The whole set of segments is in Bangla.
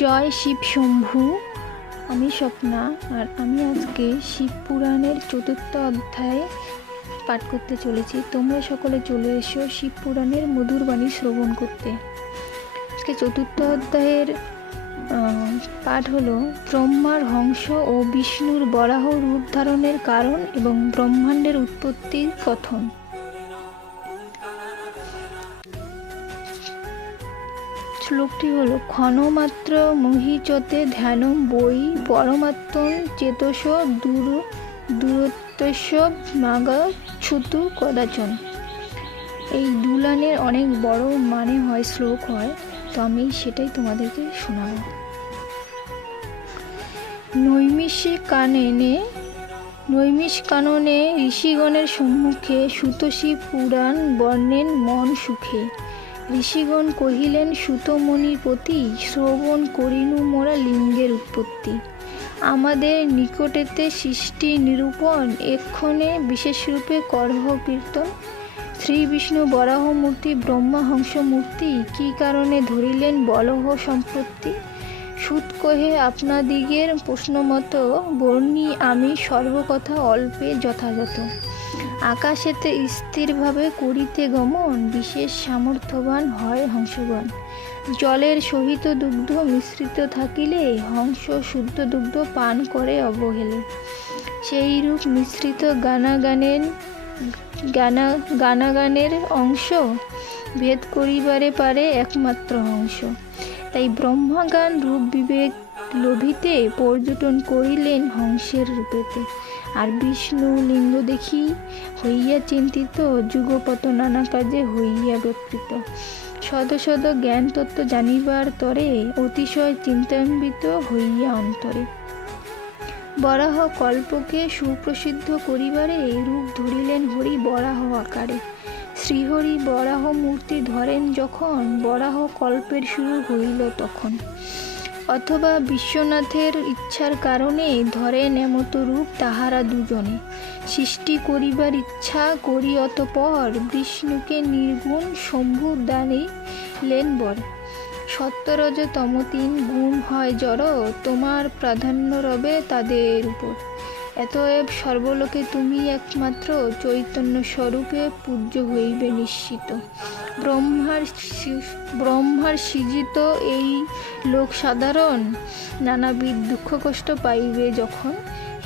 জয় শিব শম্ভু। আমি স্বপ্না, আর আমি আজকে শিব পুরাণের ৪র্থ অধ্যায় পাঠ করতে চলেছি। তোমরা সকলে চলে এসো শিব পুরাণের মধুর বাণী শ্রবণ করতে। আজকে ৪র্থ অধ্যায়ের পাঠ হলো ব্রহ্মার হংস ও বিষ্ণুর বরাহ রূপ ধারণের কারণ এবং ব্রহ্মাণ্ডের উৎপত্তির কথন। শ্লোকটি হলো ক্ষণমাত্র মোহিচতে ধ্যানম বই পরমাত্মন চেতস দূরত্বস্য মাগচ্ছুতু কদাচন। এই দুলানের অনেক বড় মানে হয়, শ্লোক হয়, তো আমি সেটাই তোমাদেরকে শোনাব। নৈমিষ কাননে ঋষিগণের সম্মুখে সুতোষী পুরাণ বর্ণেন মন সুখে। ঋষিগণ কহিলেন সুতমণির প্রতি, শ্রবণ করিনু মোরা লিঙ্গের উৎপত্তি। আমাদের নিকটেতে সৃষ্টি নিরূপণ, এক্ষণে বিশেষরূপে করহ কীর্তন। শ্রী বিষ্ণু বরাহ মূর্তি ব্রহ্মা হংস মূর্তি, কি কারণে ধরিলেন বলহ সম্পত্তি। সুত কহে আপনাদিগের প্রশ্নমত, বর্ণি আমি সর্বকথা অল্পে যথাযথ। আকাশেতে স্থিরভাবে করিতে গমন, বিশেষ সামর্থ্যবান হয় হংসগণ। জলের সহিত দুগ্ধ মিশ্রিত থাকিলে, হংস শুদ্ধ দুগ্ধ পান করে অবহেলে। সেই রূপ মিশ্রিত গানাগানের অংশ, ভেদ করিবারে পারে একমাত্র হংস। তাই ব্রহ্মাগান রূপ বিবেক লোভিতে, পর্যটন করিলেন হংসের রূপেতে। আর বিষ্ণু লিঙ্গ দেখি হইয়া চিন্তিত, যুগপত নানা কাজে হইয়া ব্যাপৃত। সদ জ্ঞান তত্ত্ব জানিবার তরে, অতিশয় চিন্তান্বিত হইয়া অন্তরে। বরাহ কল্পকে সুপ্রসিদ্ধ করিবারে, রূপ ধরিলেন হরি বরাহ আকারে। শ্রীহরি বরাহ মূর্তি ধরেন যখন, বরাহ কল্পের শুরু হইল তখন। অথবা বিশ্বনাথের ইচ্ছার কারণে, ধরেন এমত রূপ তাহারা দুজনে। সৃষ্টি করিবার ইচ্ছা করি অতঃপর, বিষ্ণুকে নির্গুণ শম্ভু দানিলেন বর। সত্য-রজ তম ৩ গুণ হয় জড়, তোমার প্রাধান্য রবে তাদের উপর। এতএব সর্বলোকে তুমি একমাত্র, চৈতন্য স্বরূপে পূজ্য হইবে নিশ্চিত। ব্রহ্মার সৃজিত এই লোক সাধারণ, নানাবিধ দুঃখ কষ্ট পাইবে যখন।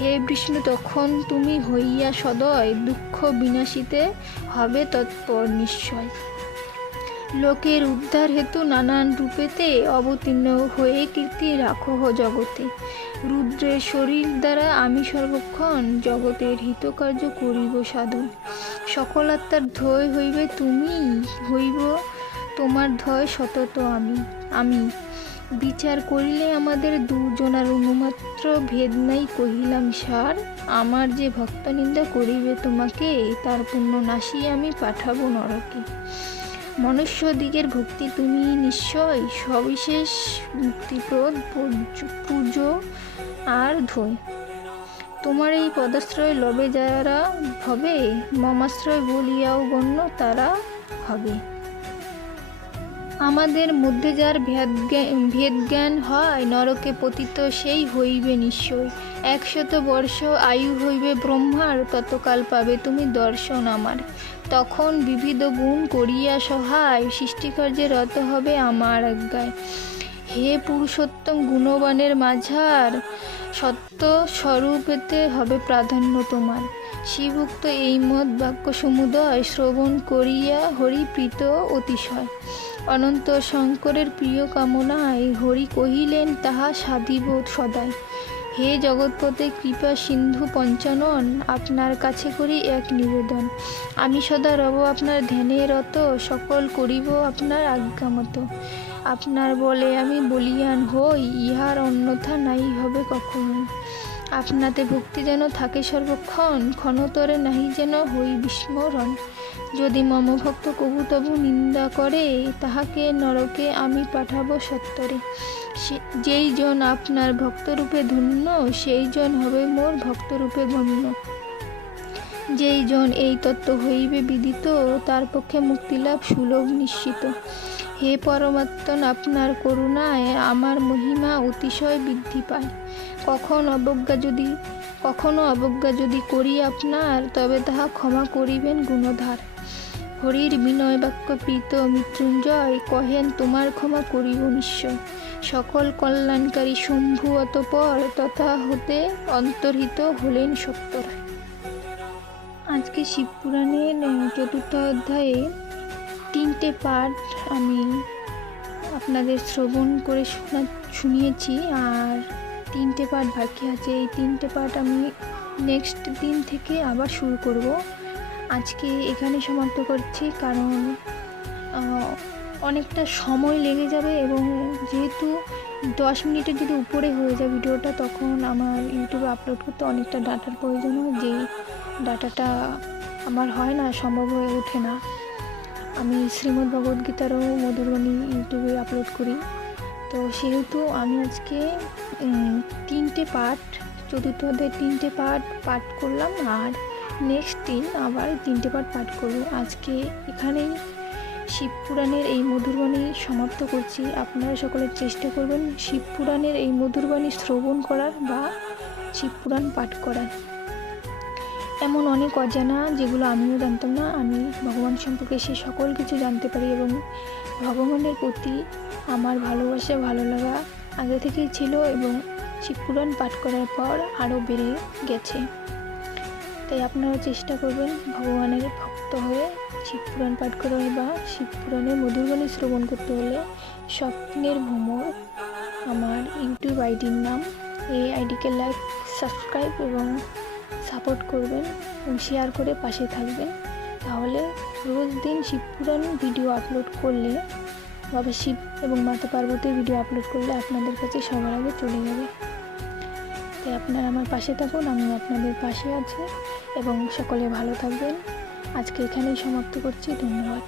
হে বিষ্ণু, তখন তুমি হইয়া সদয়, দুঃখ বিনাশিতে হবে তৎপর নিশ্চয়। লোকের উদ্ধার হেতু নানান রূপেতে, অবতীর্ণ হয়ে কীর্তি রাখো জগতে। রুদ্রের শরীর দ্বারা আমি সর্বক্ষণ, জগতের হিতকার্য করিব সাধন। সকল আত্মার ধৈ হইবে তুমি, হইব তোমার ধৈ সতত আমি। বিচার করিলে আমাদের দুজনার অনুমাত্র ভেদ নাই, কহিলাম সার। আমার যে ভক্ত নিন্দা করিবে তোমাকে, তার পুণ্য নাশী আমি পাঠাবো নরকে। মনুষ্যদিগের ভক্তি তুমি নিশ্চয়, সবিশেষ মুক্তিপ্রদ পূজো আর ধৈ। তোমার এই পদাশ্রয় লবে যারা হবে, মমাশ্রয় বলিয়াও গণ্য তারা হবে। আমাদের মধ্যে যার ভেদ জ্ঞান হয়, নরকে পতিত সেই হইবে নিশ্চয়। ১০০ বর্ষ আয়ু হইবে ব্রহ্মার, ততকাল পাবে তুমি দর্শন আমার। তখন বিবিধ গুণ করিয়া সহায়, সৃষ্টিকার্যে রত হবে আমার আজ্ঞায়। হে পুরুষোত্তম গুণবানের মাঝার, সত্য স্বরূপেতে হবে প্রাধান্য তোমার। শিবুক্ত এই মত বাক্য সমুদয়, শ্রবণ করিয়া হরি প্রীত অতিশয়। অনন্ত শঙ্করের প্রিয় কামনায়, হরি কহিলেন তাহা সাধিব সদাই। হে জগৎপতে কৃপা সিন্ধু পঞ্চানন, আপনার কাছে করি এক নিবেদন। আমি সদা রব আপনার ধ্যানে রত, সকল করিব আপনার আজ্ঞামত। আপনার বলে আমি বলিয়ান হই, ইহার অন্যথা নাই হবে কখনো। আপনাতে ভক্তি যেন থাকে সর্বক্ষণ, ক্ষণতরে নাহি যেন হই বিস্মরণ। যদি মম ভক্ত কবু তবু নিন্দা করে, তাহাকে নরকে আমি পাঠাবো সত্তরে। যেই জন আপনার ভক্তরূপে ধন্য, সেই জন হবে মোর ভক্তরূপে গণ্য। যেই জন এই তত্ত্ব হইবে বিদিত, তার পক্ষে মুক্তিলাভ সুলভ নিশ্চিত। হে পরমাত্মন, আপনার করুণায় আমার মহিমা অতিশয় বৃদ্ধি পায়। কখনো অবজ্ঞা যদি করি আপনার, তবে তাহা ক্ষমা করিবেন গুণধার। হরির বিনয় বাক্য প্রীত মৃত্যুঞ্জয়, কহেন তোমার ক্ষমা করিব নিশ্চয়। সকল কল্যাণকারী শম্ভু অতঃপর, তথা হতে অন্তর্হিত হলেন সত্তরায়। আজকে শিবপুরাণের 4th অধ্যায়ে 3টে পাঠ আমি আপনাদের শ্রবণ করে শুনিয়েছি, আর 3টে পাঠ বাকি আছে। এই 3টে পাঠ আমি নেক্সট দিন থেকে আবার শুরু করব। আজকে এখানে সমাপ্ত করছি, কারণ অনেকটা সময় লেগে যাবে, এবং যেহেতু 10 মিনিটের যদি উপরে হয়ে যায় ভিডিওটা, তখন আমার ইউটিউবে আপলোড করতে অনেকটা ডাটার প্রয়োজন হয়, যেই ডাটাটা আমার হয় না, সম্ভব হয়ে ওঠে না। আমি শ্রীমদ্ ভগবদ্গীতারও মধুরবাণী ইউটিউবে আপলোড করি, তো সেহেতু আমি আজকে 3টে পাঠ, 4th অধ্যায়ের 3টে পাঠ করলাম, আর নেক্সট দিন আবার 3টে পাঠ করব। আজকে এখানেই শিবপুরাণের এই মধুরবাণী সমাপ্ত করছি। আপনারা সকলে চেষ্টা করবেন শিবপুরাণের এই মধুরবাণী শ্রবণ করার বা শিবপুরাণ পাঠ করার। এমন অনেক অজানা যেগুলো আমিও জানতাম না, আমি ভগবান সম্পর্কে সে সকল কিছু জানতে পারি, এবং ভগবানের প্রতি আমার ভালোবাসা, ভালো লাগা আগে থেকেই ছিল, এবং শিবপুরাণ পাঠ করার পর আরও বেড়ে গেছে। তাই আপনারা চেষ্টা করবেন ভগবানের ভক্ত হয়ে শিবপুরাণ পাঠ করার বা শিবপুরাণের মধুরবাণী শ্রবণ করতে হলে স্বপ্নের ভ্রমর আমার ইউটিউব আইডির নাম। এই আইডিকে লাইক, সাবস্ক্রাইব এবং সাপোর্ট করবেন, এবং শেয়ার করে পাশে থাকবেন। তাহলে রোজ দিন শিবপুরাণ ভিডিও আপলোড করলে, বাবা শিব এবং মাতা পার্বতীর ভিডিও আপলোড করলে আপনাদের কাছে সবার আগে চলে যাবে। তাই আপনারা আমার পাশে থাকুন, আমি আপনাদের পাশে আছি, এবং সকলে ভালো থাকবেন। আজকে এখানেই সমাপ্ত করছি। ধন্যবাদ।